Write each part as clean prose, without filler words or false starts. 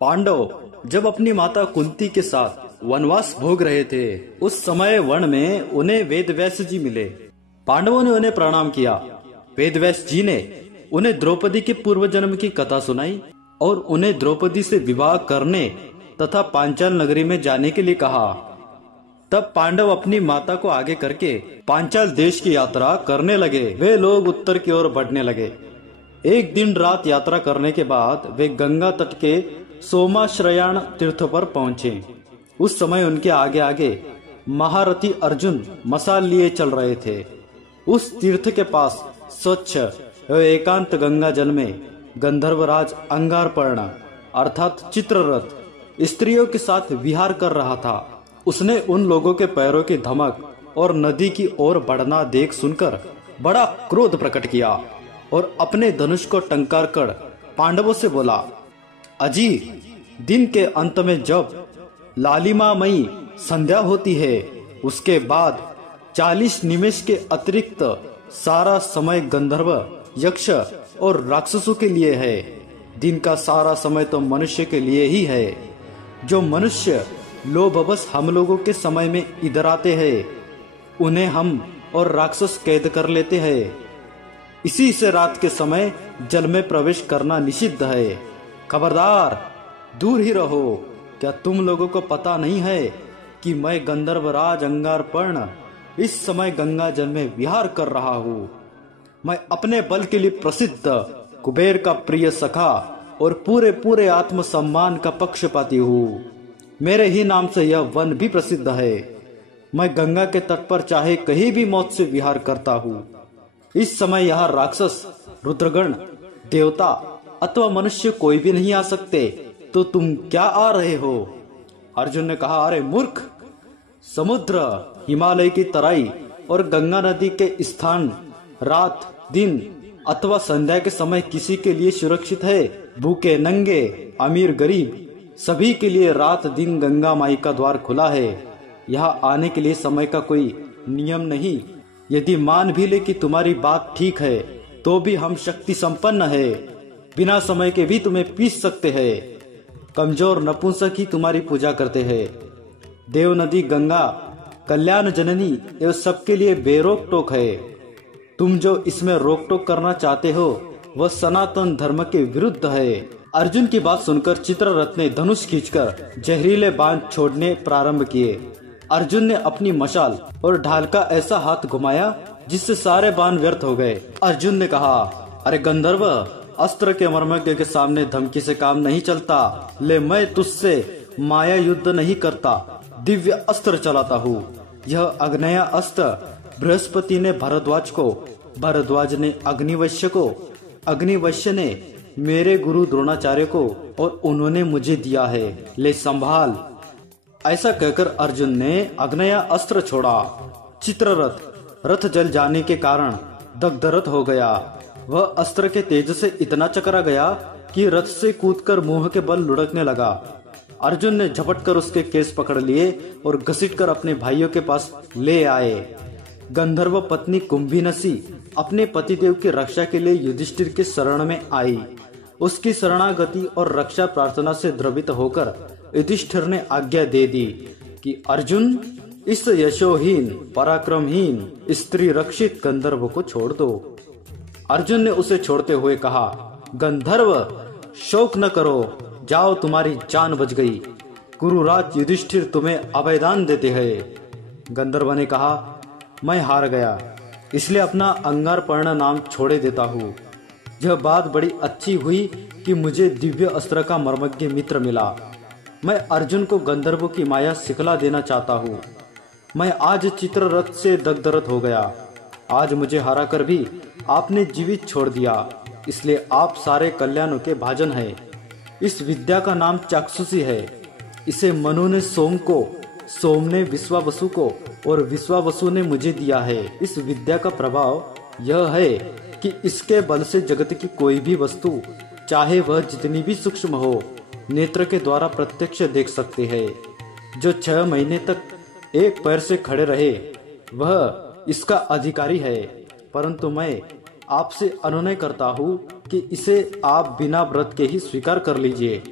पांडव जब अपनी माता कुंती के साथ वनवास भोग रहे थे, उस समय वन में उन्हें वेदव्यास जी मिले। पांडवों ने उन्हें प्रणाम किया। वेदव्यास जी ने उन्हें द्रौपदी के पूर्व जन्म की कथा सुनाई और उन्हें द्रौपदी से विवाह करने तथा पांचाल नगरी में जाने के लिए कहा। तब पांडव अपनी माता को आगे करके पांचाल देश की यात्रा करने लगे। वे लोग उत्तर की ओर बढ़ने लगे। एक दिन रात यात्रा करने के बाद वे गंगा तट के सोमाश्रयाण तीर्थ पर पहुंचे। उस समय उनके आगे आगे महारथी अर्जुन मशाल लिए चल रहे थे। उस तीर्थ के पास स्वच्छ एवं एकांत गंगा जल में गंधर्वराज अंगारपर्ण अर्थात चित्ररथ स्त्रियों के साथ विहार कर रहा था। उसने उन लोगों के पैरों की धमक और नदी की ओर बढ़ना देख सुनकर बड़ा क्रोध प्रकट किया और अपने धनुष को टंकार कर पांडवों से बोला, अजी, दिन के अंत में जब लालिमामयी संध्या होती है, उसके बाद 40 निमेष के अतिरिक्त सारा समय गंधर्व, यक्ष और राक्षसों के लिए है। दिन का सारा समय तो मनुष्य के लिए ही है। जो मनुष्य लोभवश हम लोगों के समय में इधर आते हैं, उन्हें हम और राक्षस कैद कर लेते हैं। इसी से रात के समय जल में प्रवेश करना निषिद्ध है। खबरदार, दूर ही रहो। क्या तुम लोगों को पता नहीं है कि मैं गंधर्वराज अंगारपर्ण इस समय गंगा जल में विहार कर रहा हूँ। मैं अपने बल के लिए प्रसिद्ध कुबेर का प्रिय सखा और पूरे पूरे आत्मसम्मान का पक्षपाती हूँ। मेरे ही नाम से यह वन भी प्रसिद्ध है। मैं गंगा के तट पर चाहे कहीं भी मौत से विहार करता हूँ। इस समय यहाँ राक्षस, रुद्रगण, देवता अथवा मनुष्य कोई भी नहीं आ सकते, तो तुम क्या आ रहे हो? अर्जुन ने कहा, अरे मूर्ख, समुद्र, हिमालय की तराई और गंगा नदी के स्थान रात, दिन अथवा संध्या के समय किसी के लिए सुरक्षित है? भूखे नंगे, अमीर गरीब, सभी के लिए रात दिन गंगा माई का द्वार खुला है। यहाँ आने के लिए समय का कोई नियम नहीं। यदि मान भी ले कि तुम्हारी बात ठीक है, तो भी हम शक्ति संपन्न है। बिना समय के भी तुम्हें पीस सकते हैं। कमजोर नपुंसक ही तुम्हारी पूजा करते हैं। देव नदी गंगा कल्याण जननी एवं सबके लिए बेरोक टोक है। तुम जो इसमें रोक टोक करना चाहते हो, वह सनातन धर्म के विरुद्ध है। अर्जुन की बात सुनकर चित्ररथ ने धनुष खींचकर जहरीले बाण छोड़ने प्रारंभ किए। अर्जुन ने अपनी मशाल और ढाल का ऐसा हाथ घुमाया जिससे सारे बाण व्यर्थ हो गए। अर्जुन ने कहा, अरे गंधर्व, अस्त्र के मर्मज्ञ के सामने धमकी से काम नहीं चलता। ले, मैं तुझसे माया युद्ध नहीं करता, दिव्य अस्त्र चलाता हूँ। यह अग्नेय अस्त्र बृहस्पति ने भरद्वाज को, भरद्वाज ने अग्निवश्य को, अग्निवश्य ने मेरे गुरु द्रोणाचार्य को और उन्होंने मुझे दिया है। ले संभाल। ऐसा कहकर अर्जुन ने अग्नेय अस्त्र छोड़ा। चित्ररथ रथ जल जाने के कारण दग्धरथ हो गया। वह अस्त्र के तेज से इतना चकरा गया कि रथ से कूदकर मुंह के बल लुढ़कने लगा। अर्जुन ने झपट कर उसके केस पकड़ लिए और घसीटकर अपने भाइयों के पास ले आए। गंधर्व पत्नी कुंभीनसी अपने पतिदेव की रक्षा के लिए युधिष्ठिर के शरण में आई। उसकी शरणागति और रक्षा प्रार्थना से द्रवित होकर युधिष्ठिर ने आज्ञा दे दी कि अर्जुन, इस यशोहीन पराक्रमहीन स्त्री रक्षित गंधर्व को छोड़ दो। अर्जुन ने उसे छोड़ते हुए कहा, गंधर्व, शोक न करो, जाओ, तुम्हारी जान बच गई। गुरुराज युधिष्ठिर तुम्हें अभयदान देते हैं। गंधर्व ने कहा, मैं हार गया, इसलिए अपना अंगारपर्ण नाम छोड़े देता हूँ। यह बात बड़ी अच्छी हुई कि मुझे दिव्य अस्त्र का मर्मज्ञ मित्र मिला। मैं अर्जुन को गंधर्वों की माया सिखला देना चाहता हूँ। मैं आज चित्ररथ से दग्धरथ हो गया। आज मुझे हरा कर भी आपने जीवित छोड़ दिया, इसलिए आप सारे कल्याणों के भाजन हैं। इस विद्या का नाम चाक्षुषी है। इसे मनु ने सोम को, सोम ने विश्वावसु को और विश्वावसु ने मुझे दिया है। इस विद्या का प्रभाव यह है कि इसके बल से जगत की कोई भी वस्तु, चाहे वह जितनी भी सूक्ष्म हो, नेत्र के द्वारा प्रत्यक्ष देख सकते हैं। जो 6 महीने तक एक पैर से खड़े रहे, वह इसका अधिकारी है। परंतु मैं आपसे अनुनय करता हूँ कि इसे आप बिना व्रत के ही स्वीकार कर लीजिए।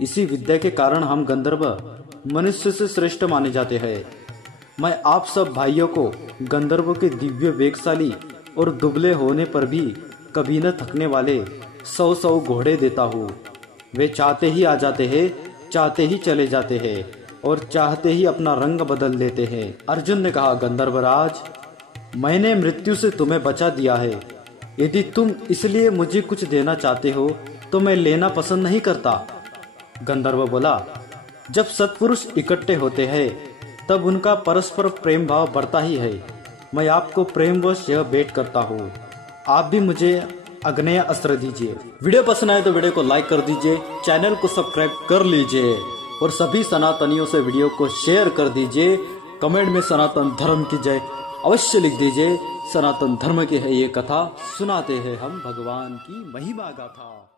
इसी विद्या के कारण हम गंधर्व मनुष्य से श्रेष्ठ माने जाते हैं। मैं आप सब भाइयों को गंधर्व के दिव्य वेगशाली और दुबले होने पर भी कभी न थकने वाले 100 घोड़े देता हूँ। वे चाहते ही आ जाते हैं, चाहते ही चले जाते हैं और चाहते ही अपना रंग बदल लेते हैं। अर्जुन ने कहा, गंधर्वराज, मैंने मृत्यु से तुम्हें बचा दिया है। यदि तुम इसलिए मुझे कुछ देना चाहते हो तो मैं लेना पसंद नहीं करता। गंधर्व बोला, जब सत्पुरुष इकट्ठे होते हैं तब उनका परस्पर प्रेम भाव बढ़ता ही है। मैं आपको प्रेमवश यह भेंट करता हूँ। आप भी मुझे अग्नेय अस्त्र दीजिए। वीडियो पसंद आए तो वीडियो को लाइक कर दीजिए, चैनल को सब्सक्राइब कर लीजिए और सभी सनातनियों से वीडियो को शेयर कर दीजिए। कमेंट में सनातन धर्म की जय अवश्य लिख दीजिए। सनातन धर्म की है ये कथा, सुनाते हैं हम भगवान की महिमा गाथा।